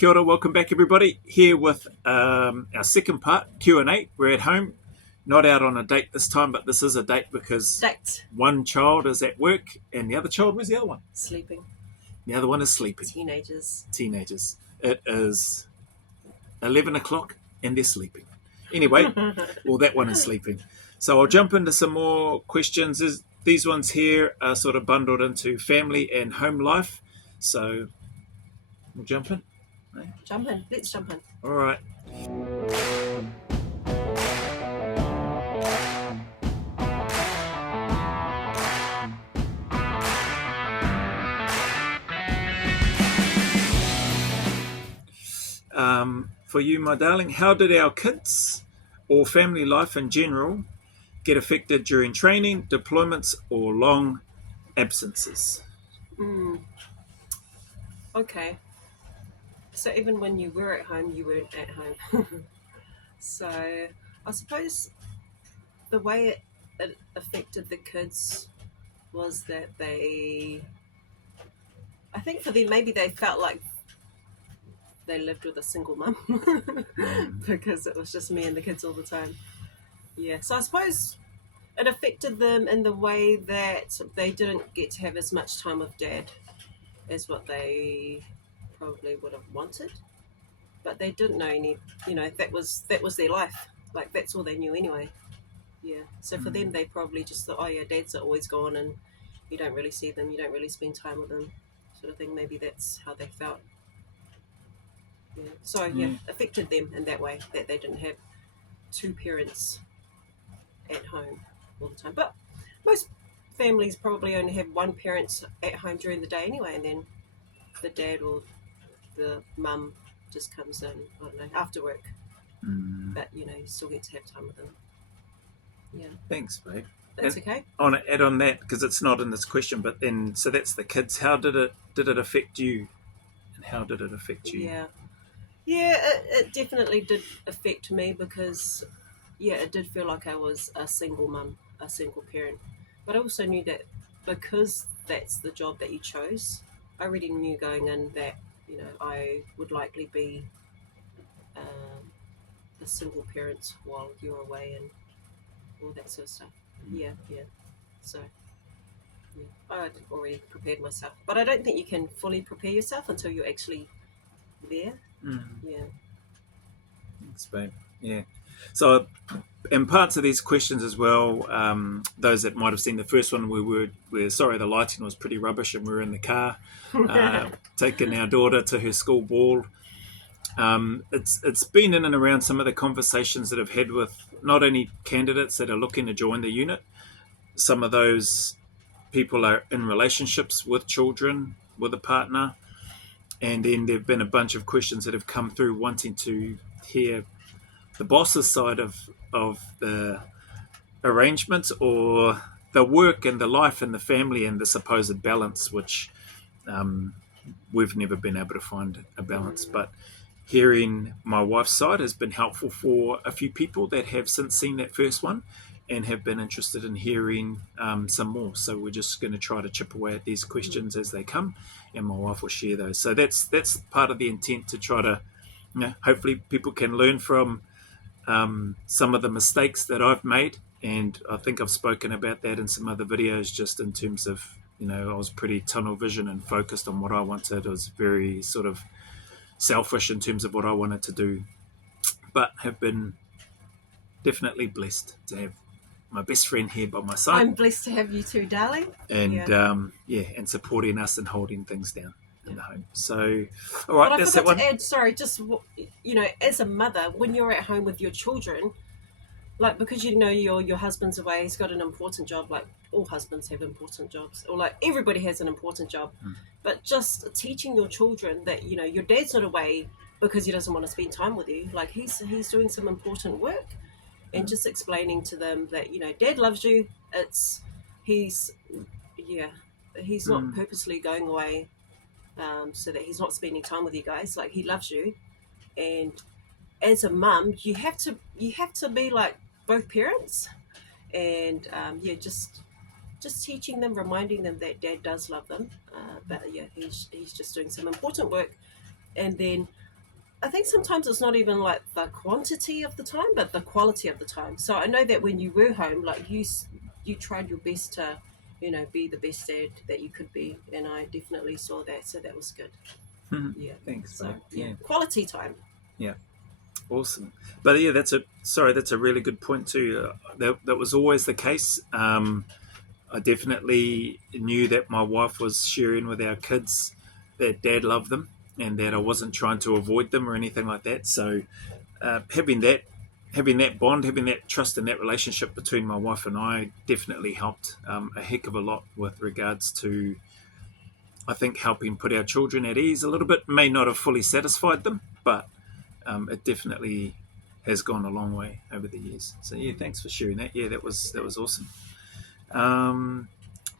Kia ora, welcome back everybody. Here with our second part, Q&A. We're at home, not out on a date this time, but this is a date because Date. one child is at work and the other child, where's the other one? Sleeping. The other one is sleeping. Teenagers. It is 11 o'clock and they're sleeping. Anyway, well, that one is sleeping. So I'll jump into some more questions. These ones here are sort of bundled into family and home life. So we'll jump in. Let's jump in. All right. For you, my darling, how did our kids or family life in general get affected during training, deployments, or long absences? Okay. So even when you were at home, you weren't at home. So I suppose the way it affected the kids was that I think for them, maybe they felt like they lived with a single mum because it was just me and the kids all the time. Yeah. So I suppose it affected them in the way that they didn't get to have as much time with Dad as what they probably would have wanted, but they didn't know any. That was their life. Like that's all they knew anyway. Yeah. So for them, they probably just thought, oh yeah, Dads are always gone, and you don't really see them. You don't really spend time with them, sort of thing. Maybe that's how they felt. Yeah. So yeah, affected them in that way that they didn't have two parents at home all the time. But most families probably only have one parent at home during the day anyway, and then the dad or the mum just comes in, I don't know, after work. But you still get to have time with them. Yeah. Thanks, babe. That's okay. I want to add on that because it's not in this question, but then so that's the kids. How did it affect you, and how did it affect you? Yeah, it definitely did affect me because it did feel like I was a single mum, a single parent. But I also knew that because that's the job that you chose, I already knew going in that I would likely be a single parent while you're away and all that sort of stuff. Yeah. So I had already prepared myself, but I don't think you can fully prepare yourself until you're actually there. Yeah. Thanks, babe. Yeah. So, and parts of these questions as well, those that might have seen the first one, we're sorry, the lighting was pretty rubbish and we were in the car taking our daughter to her school ball. It's been in and around some of the conversations that I've had with not only candidates that are looking to join the unit, some of those people are in relationships with children, with a partner, and then there have been a bunch of questions that have come through wanting to hear the boss's side of the arrangements or the work and the life and the family and the supposed balance, which we've never been able to find a balance. But hearing my wife's side has been helpful for a few people that have since seen that first one and have been interested in hearing some more. So we're just going to try to chip away at these questions as they come, and my wife will share those. So that's part of the intent, to try to hopefully people can learn from some of the mistakes that I've made, and I think I've spoken about that in some other videos, just in terms of I was pretty tunnel vision and focused on what I wanted. I was very sort of selfish in terms of what I wanted to do, but have been definitely blessed to have my best friend here by my side. I'm blessed to have you too, darling. And and supporting us and holding things down in the home. So, all right, that's that one. To add, sorry, just as a mother, when you're at home with your children, like because your husband's away, he's got an important job. Like all husbands have important jobs, or like everybody has an important job. But just teaching your children that your dad's not away because he doesn't want to spend time with you. Like he's doing some important work. And just explaining to them that Dad loves you. He's not purposely going away so that he's not spending time with you guys. Like he loves you, and as a mum, you have to be like both parents, and just teaching them, reminding them that Dad does love them, but he's just doing some important work, and then I think sometimes it's not even like the quantity of the time, but the quality of the time. So I know that when you were home, like you tried your best to, be the best dad that you could be, and I definitely saw that. So that was good. Yeah. Thanks, So babe. Yeah. quality time. Yeah. Awesome. But yeah, that's a really good point too. That was always the case. I definitely knew that my wife was sharing with our kids that dad loved them and that I wasn't trying to avoid them or anything like that. So having that bond, having that trust and that relationship between my wife and I definitely helped a heck of a lot with regards to, I think, helping put our children at ease a little bit. May not have fully satisfied them, but it definitely has gone a long way over the years. So yeah, thanks for sharing that. Yeah, that was awesome.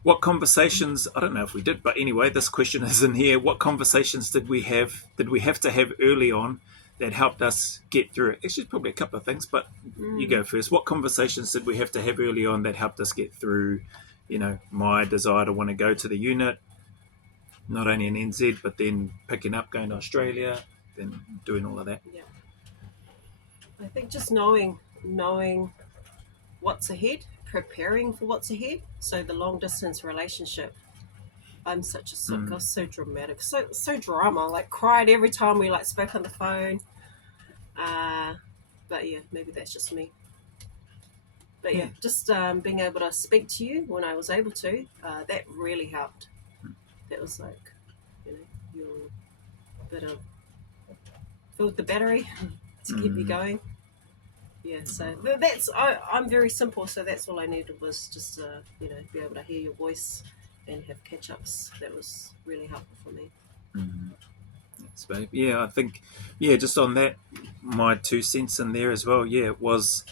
What conversations? I don't know if we did, but anyway, this question is in here. What conversations did we have? Did we have to have early on that helped us get through it? Actually, probably a couple of things, but you go first. What conversations did we have to have early on that helped us get through? My desire to want to go to the unit, not only in NZ, but then picking up, going to Australia, then doing all of that. Yeah. I think just knowing what's ahead, preparing for what's ahead. So the long distance relationship, I'm such a sucker, so dramatic, so drama. Like cried every time we spoke on the phone. But yeah, maybe that's just me. But yeah, just being able to speak to you when I was able to, that really helped. That was your bit of filled the battery to keep me going. Yeah, so I'm very simple, so that's all I needed was just be able to hear your voice and have catch-ups. That was really helpful for me. Thanks, babe. Yeah, I think, just on that, my 2 cents in there as well. Yeah, it was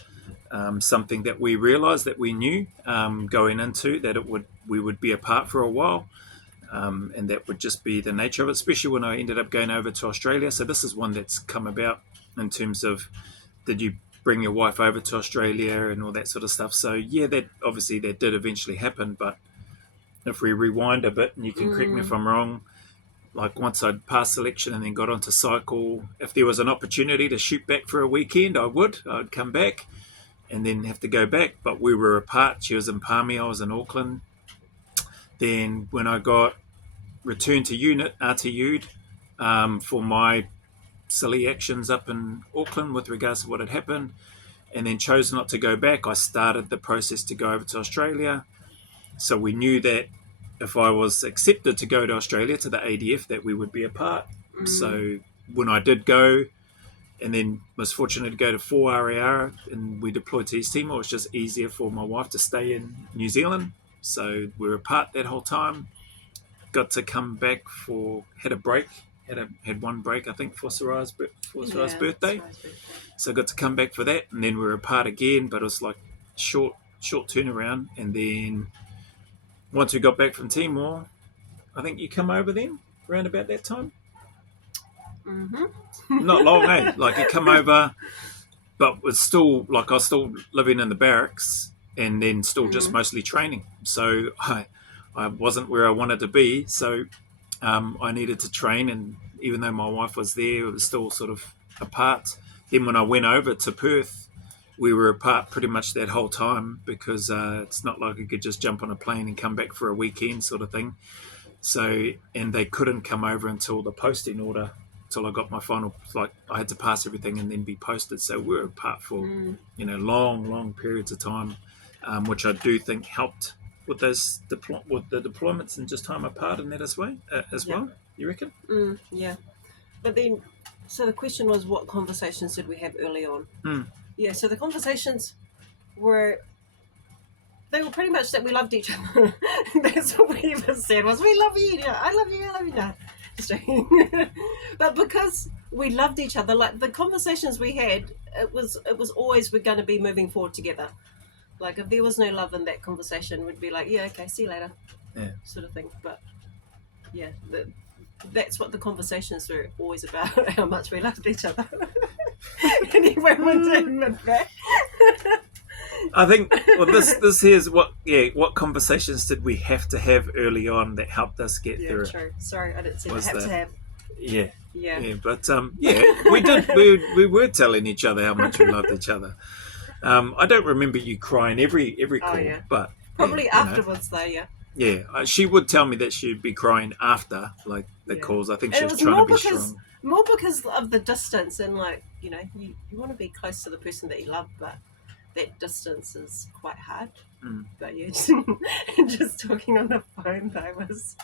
something that we realised, that we knew going into, that we would be apart for a while. And that would just be the nature of it, especially when I ended up going over to Australia. So this is one that's come about in terms of, did you bring your wife over to Australia and all that sort of stuff? So yeah, that did eventually happen. But if we rewind a bit, and you can correct me if I'm wrong, like once I'd passed selection and then got onto cycle, if there was an opportunity to shoot back for a weekend, I'd come back and then have to go back. But we were apart. She was in Palmy, I was in Auckland. Then when I got returned to unit, RTU'd, for my silly actions up in Auckland with regards to what had happened, and then chose not to go back, I started the process to go over to Australia. So we knew that if I was accepted to go to Australia, to the ADF, that we would be apart. So when I did go, and then was fortunate to go to 4RAR and we deployed to East Timor, it was just easier for my wife to stay in New Zealand. So we were apart that whole time. Got to come back had a break, had one break, I think, for Sarah's birthday. So I got to come back for that, and then we were apart again, but it was like short turnaround. And then once we got back from Timor, I think you come over then, around about that time. Not long, eh? Like you come over, but was still I was still living in the barracks, and then still just mostly training. So I wasn't where I wanted to be. So I needed to train, and even though my wife was there, it was still sort of apart. Then when I went over to Perth, we were apart pretty much that whole time, because it's not like I could just jump on a plane and come back for a weekend sort of thing. So, and they couldn't come over until the posting order, till I got my final, I had to pass everything and then be posted. So we were apart for, long periods of time, which I do think helped with those with the deployments and just time apart in that as well. You reckon? Yeah. But then, so the question was, what conversations did we have early on? Yeah, so the conversations they were pretty much that we loved each other. That's what we even said, was we love you, I love you, I love you. No, just joking. But because we loved each other, like the conversations we had, it was always, we're going to be moving forward together. Like if there was no love in that conversation, we'd be like, yeah, okay, see you later, sort of thing. But yeah, that's what the conversations were always about, how much we loved each other. Anyway, we'll admit that. I think, well, this here's what conversations did we have to have early on that helped us get through? True. Sorry, I didn't see what have to have. Yeah. Yeah. But yeah, we did. We were telling each other how much we loved each other. I don't remember you crying every Oh, call, yeah. but yeah, Probably afterwards, though, yeah. yeah, she would tell me that she'd be crying after like the Yeah. calls. I think And she it was was trying to be strong. more because of the distance and, like, you want to be close to the person that you love, but that distance is quite hard. Mm. But yeah, just talking on the phone, though, was,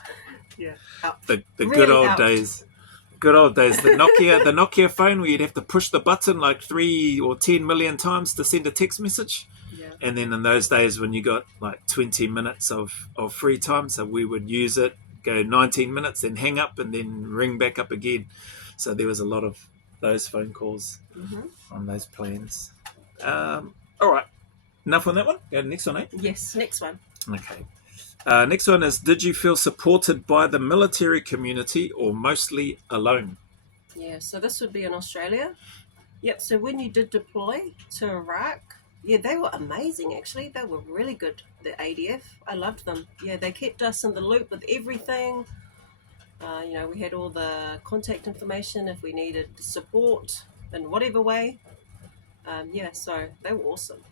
helped. The Really good old helped. days. Good old days. The Nokia phone where you'd have to push the button like 3 or 10 million times to send a text message. Yeah. And then in those days when you got like 20 minutes of free time, so we would use it, go 19 minutes, then hang up and then ring back up again. So there was a lot of those phone calls on those plans. All right. Enough on that one. Go to the next one, eh? Yes, next one. Okay. Next one is, did you feel supported by the military community or mostly alone? Yeah, so this would be in Australia. Yep, so when you did deploy to Iraq, yeah, they were amazing, actually. They were really good, the ADF. I loved them. Yeah, they kept us in the loop with everything. We had all the contact information if we needed support in whatever way. So they were awesome.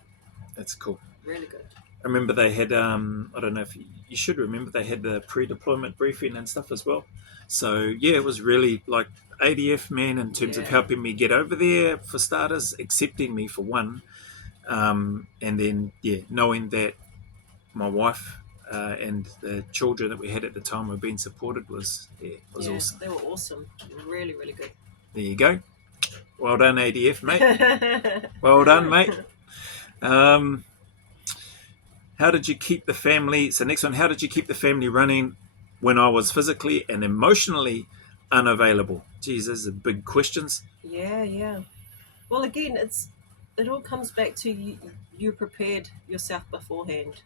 That's cool. Really good. I remember they had, I don't know if you should remember, they had the pre-deployment briefing and stuff as well. So, yeah, it was really like ADF, man, in terms of helping me get over there, for starters, accepting me for one. And then, knowing that my wife and the children that we had at the time were being supported was awesome. They were awesome. Really, really good. There you go. Well done, ADF, mate. Well done, mate. How did you keep the family? So next one, how did you keep the family running when I was physically and emotionally unavailable? Geez, those are big questions. Yeah. Well, again, it all comes back to you prepared yourself beforehand.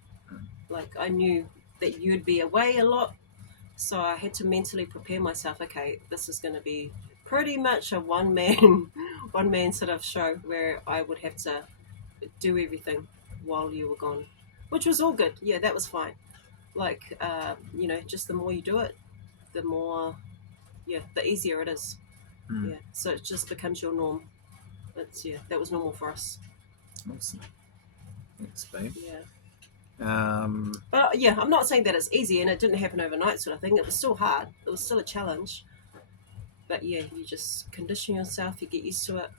Like, I knew that you'd be away a lot, so I had to mentally prepare myself. Okay, this is going to be pretty much a one man sort of show where I would have to do everything while you were gone, which was all good. Yeah, that was fine. Like, just the more you do it, the more, the easier it is. Mm. Yeah, so it just becomes your norm. That was normal for us. Awesome. Thanks, babe. Yeah. But I'm not saying that it's easy and it didn't happen overnight sort of thing. It was still hard. It was still a challenge. But yeah, you just condition yourself, you get used to it.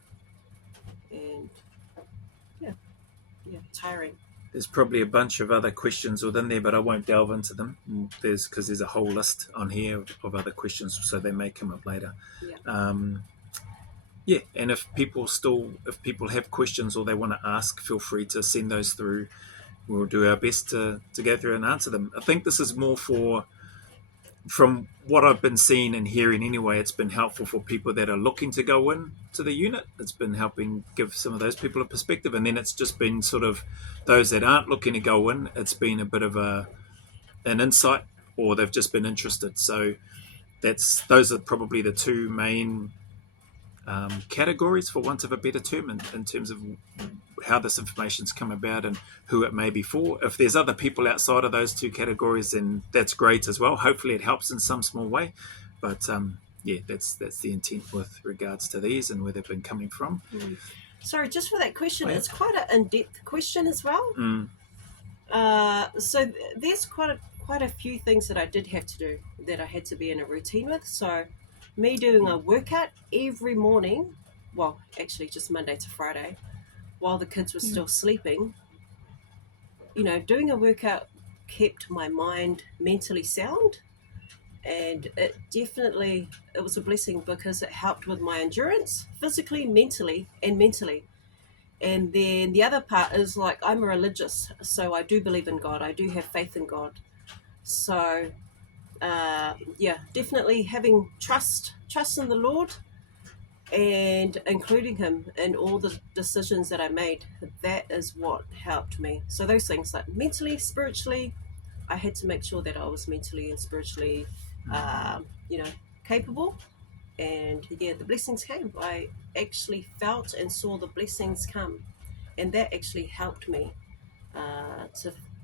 And tiring. there's probably a bunch of other questions within there, but I won't delve into them. Because there's a whole list on here of other questions, so they may come up later. And if people have questions or they want to ask, feel free to send those through. We'll do our best to go through and answer them. I think this is more from what I've been seeing and hearing anyway, it's been helpful for people that are looking to go in to the unit. It's been helping give some of those people a perspective. And then it's just been sort of those that aren't looking to go in, it's been a bit of an insight, or they've just been interested. So those are probably the two main categories, for want of a better term, in terms of how this information's come about and who it may be for. If there's other people outside of those two categories, then that's great as well. Hopefully it helps in some small way. But that's the intent with regards to these and where they've been coming from. Sorry, just for that question, it's quite an in-depth question as well. So there's quite a few things that I did have to do that I had to be in a routine with. So me doing a workout every morning, well, actually just Monday to Friday, while the kids were still sleeping, doing a workout kept my mind mentally sound. And it was a blessing because it helped with my endurance, physically, mentally. And then the other part is, like, I'm religious, so I do believe in God. I do have faith in God. So, definitely having trust in the Lord and including Him in all the decisions that I made, that is what helped me. So those things, like mentally, spiritually, I had to make sure that I was mentally and spiritually capable. And the blessings came. I actually felt and saw the blessings come, and that actually helped me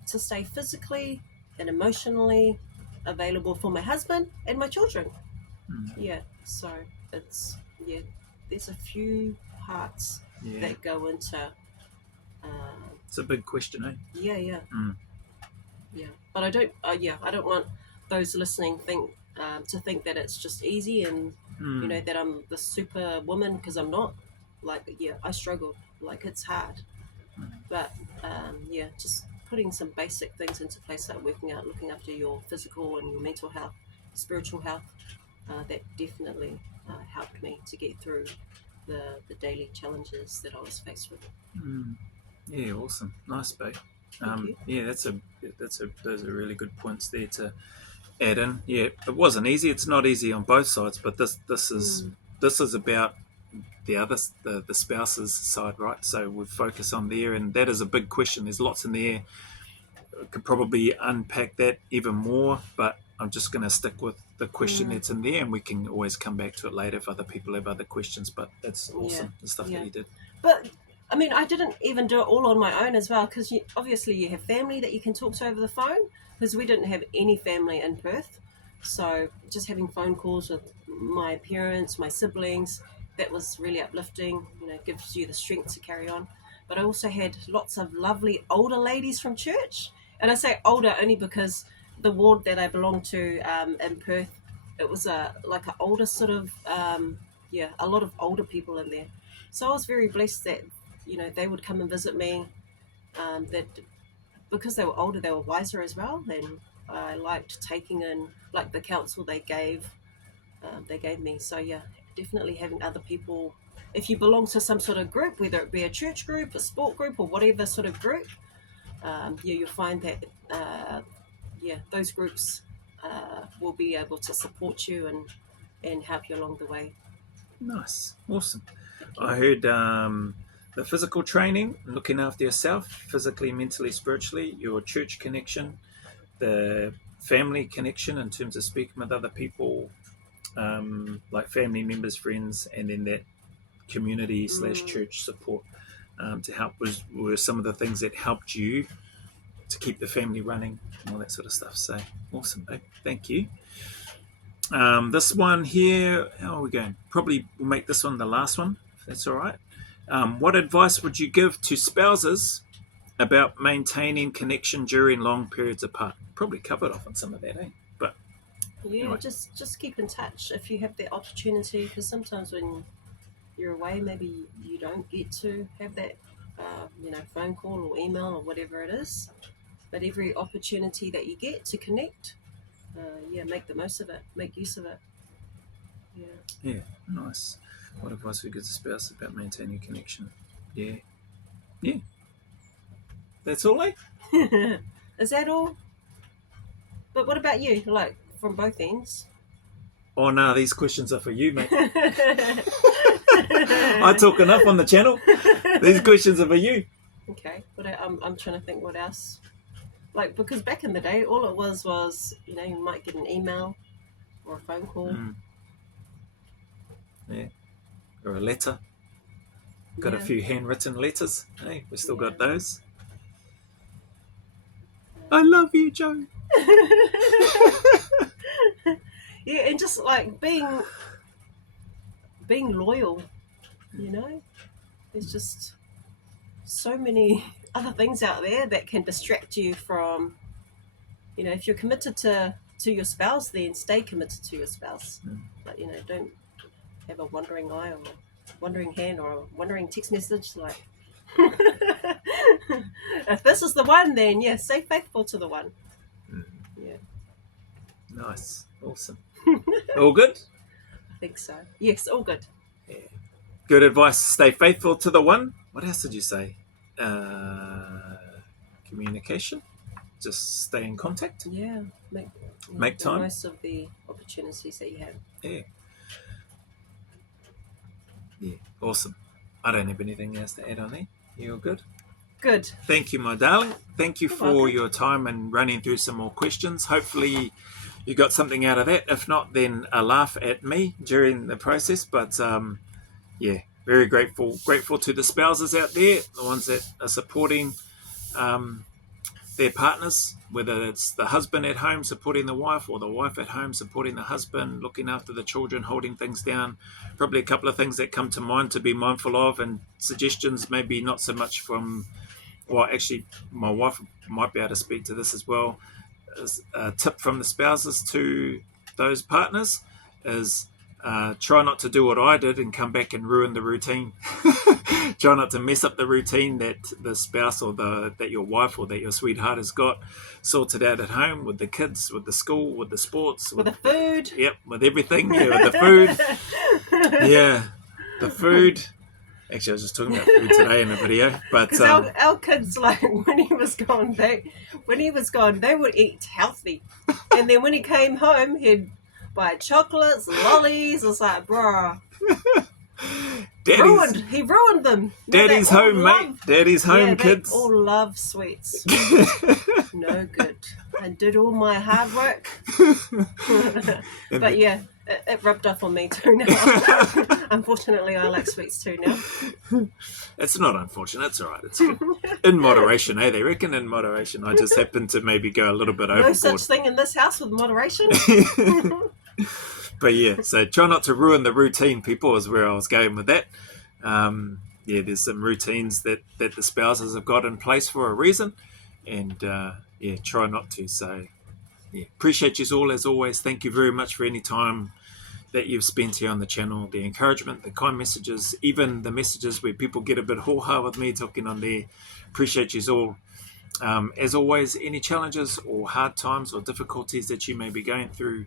to stay physically and emotionally available for my husband and my children. So it's there's a few parts Yeah. that go into It's a big question, eh? yeah. Mm. Yeah, but I don't want those listening to think that it's just easy and Mm. that I'm the super woman, because I'm not. Like, I struggle. Like, it's hard, but just putting some basic things into place, like working out, looking after your physical and your mental health, spiritual health. That definitely helped me to get through the daily challenges that I was faced with. Mm. Yeah, awesome. Nice, babe. Thank you. Yeah, those are really good points there to add in. Yeah, it wasn't easy. It's not easy on both sides, but this is about the spouse's side, right? So we focus on there, and that is a big question. There's lots in there. I could probably unpack that even more, but I'm just going to stick with the question that's in there, and we can always come back to it later if other people have other questions. But that's awesome, the stuff that you did. But I mean, I didn't even do it all on my own as well, because obviously you have family that you can talk to over the phone, because we didn't have any family in Perth. So just having phone calls with my parents, my siblings, that was really uplifting. Gives you the strength to carry on. But I also had lots of lovely older ladies from church. And I say older only because the ward that I belonged to in Perth, it was like an older sort of, a lot of older people in there. So I was very blessed that, they would come and visit me. That because they were older, they were wiser as well. And I liked taking in, like, the counsel they gave me. So definitely having other people. If you belong to some sort of group, whether it be a church group, a sport group, or whatever sort of group, you'll find that those groups will be able to support you and help you along the way. Nice, awesome. I heard the physical training, looking after yourself, physically, mentally, spiritually, your church connection, the family connection in terms of speaking with other people, like family members, friends, and then that community / church support to help were some of the things that helped you to keep the family running and all that sort of stuff. So awesome, babe. Thank you. This one here, how are we going? Probably we'll make this one the last one, if that's all right. What advice would you give to spouses about maintaining connection during long periods apart? Probably covered off on some of that, eh? But anyway. just keep in touch if you have the opportunity, because sometimes when you're away, maybe you don't get to have that phone call or email or whatever it is. But every opportunity that you get to connect, make the most of it, make use of it. Yeah, nice. What advice would you give to spouse about maintaining connection? Yeah. That's all, eh? Is that all? But what about you? Like, from both ends? Oh no, these questions are for you, mate. I talk enough on the channel. These questions are for you. Okay, but I'm trying to think what else. Like, because back in the day, all it was you might get an email or a phone call. Yeah, or a letter. Got a few handwritten letters. Hey, we still got those. I love you, Joe. Yeah, and just like being loyal, there's just so many other things out there that can distract you from, if you're committed to your spouse, then stay committed to your spouse. But don't have a wandering eye or wandering hand or a wandering text message, like if this is the one, then stay faithful to the one. Nice, awesome. All good? I think so. Yes, all good. Yeah. Good advice. Stay faithful to the one. What else did you say? Communication. Just stay in contact. Yeah. Make time. Most of the opportunities that you have. Yeah. Awesome. I don't have anything else to add on there. You all good? Good. Thank you, my darling. Thank you for welcome. your time and running through some more questions. Hopefully you got something out of that. If not, then a laugh at me during the process. But very grateful to the spouses out there, the ones that are supporting their partners, whether it's the husband at home supporting the wife or the wife at home supporting the husband, looking after the children, holding things down. Probably a couple of things that come to mind to be mindful of, and suggestions, maybe not so much from, well, actually, my wife might be able to speak to this as well. As a tip from the spouses to those partners is try not to do what I did and come back and ruin the routine. Try not to mess up the routine that the spouse or that your wife or that your sweetheart has got sorted out at home, with the kids, with the school, with the sports, with the food. Yep, with everything. Yeah, with the food. Yeah, the food. Actually, I was just talking about food today in a video, but Because our kids, like, when he was gone, they would eat healthy, and then when he came home, he'd buy chocolates, lollies. It's like, bro, he ruined them. Daddy's home, mate. Daddy's home, yeah, kids. They all love sweets. No good. I did all my hard work, but yeah. It rubbed off on me too now. Unfortunately, I like sweets too now. It's not unfortunate. It's all right. It's good. In moderation, eh? They reckon in moderation. I just happen to maybe go a little bit overboard. No such thing in this house with moderation. But yeah, so try not to ruin the routine, people, is where I was going with that. Yeah, there's some routines that the spouses have got in place for a reason. And yeah, try not to. So yeah, appreciate you all as always. Thank you very much for any time that you've spent here on the channel, the encouragement, the kind messages, even the messages where people get a bit ho-ha with me talking on there. Appreciate you all. As always, any challenges or hard times or difficulties that you may be going through,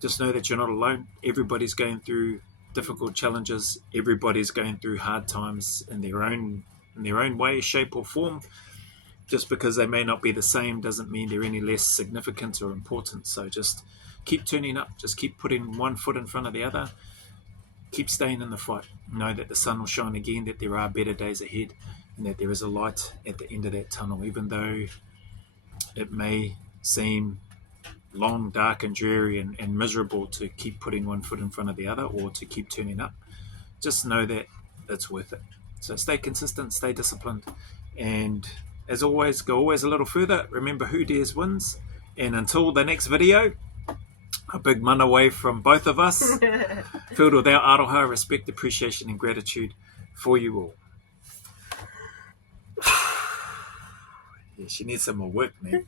just know that you're not alone. Everybody's going through difficult challenges. Everybody's going through hard times in their own way, shape or form. Just because they may not be the same doesn't mean they're any less significant or important. So just keep turning up. Just keep putting one foot in front of the other. Keep staying in the fight. Know that the sun will shine again, that there are better days ahead, and that there is a light at the end of that tunnel. Even though it may seem long, dark and dreary and miserable to keep putting one foot in front of the other or to keep turning up, just know that it's worth it. So stay consistent, stay disciplined, and as always, go always a little further. Remember, who dares wins. And until the next video, a big mana away from both of us, filled with our aroha, respect, appreciation, and gratitude for you all. Yeah, she needs some more work, man.